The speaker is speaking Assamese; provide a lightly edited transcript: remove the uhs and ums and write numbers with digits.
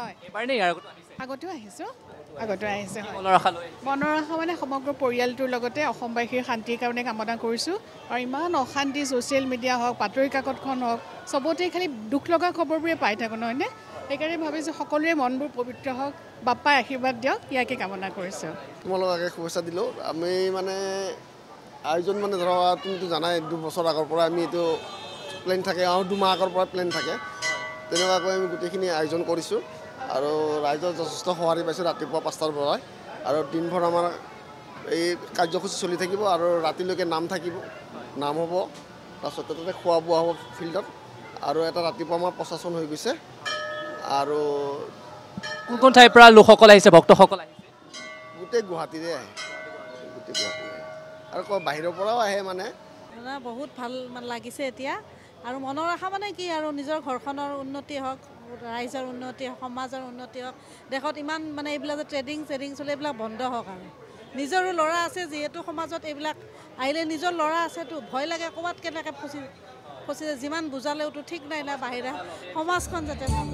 হয় এবাৰ নে ইয়াৰ আগতো আহিছে আগতেও আহিছোঁ হয় মনৰ আশা লৈ মনৰ আশা মানে সমগ্ৰ পৰিয়ালটোৰ লগতে অসমবাসীৰ শান্তিৰ কাৰণে কামনা কৰিছোঁ আৰু ইমান অশান্তি ছ'চিয়েল মিডিয়া হওক বাতৰি কাকতখন হওক চবতে খালি দুখ লগা খবৰবোৰে পাই থাকোঁ নহয়নে সেইকাৰণে ভাবিছোঁ সকলোৰে মনবোৰ পবিত্ৰ হওক বাপ্পাই আশীৰ্বাদ দিয়ক ইয়াকে কামনা কৰিছোঁ তোমালোক আগে শুভেচ্ছা দিলোঁ আমি মানে আয়োজন মানে ধৰা তুমিতো জানাই 2 বছৰ আগৰ পৰা আমি এইটো প্লেন থাকে আৰু 2 মাহ আগৰ পৰা প্লেন থাকে তেনেকুৱাকৈ আমি গোটেইখিনি আয়োজন কৰিছোঁ আৰু ৰাইজৰ যথেষ্ট সঁহাৰি পাইছোঁ ৰাতিপুৱা 5টাৰ পৰাই আৰু দিনভৰ আমাৰ এই কাৰ্যসূচী চলি থাকিব আৰু ৰাতিলৈকে নাম থাকিব নাম হ'ব তাৰপিছত তাতে খোৱা বোৱা হ'ব ফিল্ডত আৰু এটা ৰাতিপুৱা আমাৰ প্ৰশাসন হৈ গৈছে আৰু কোন ঠাইৰ পৰা লোকসকল আহিছে ভক্তসকল আহিছে গোটেই গুৱাহাটীৰে আহে আৰু বাহিৰৰ পৰাও আহে মানে বহুত ভাল লাগিছে এতিয়া আৰু মনৰ আশা মানে কি আৰু নিজৰ ঘৰখনৰ উন্নতি হওক ৰাইজৰ উন্নতি হওক সমাজৰ উন্নতি হওক দেশত ইমান মানে এইবিলাক যে ট্ৰেডিং চলে এইবিলাক বন্ধ হওক আৰু নিজৰো ল'ৰা আছে যিহেতু সমাজত এইবিলাক আহিলে নিজৰ ল'ৰা আছেতো ভয় লাগে ক'ৰবাত কেনেকৈ ফচি যিমান বুজালেওতো ঠিক নাই না বাহিৰা সমাজখন যাতে ভাল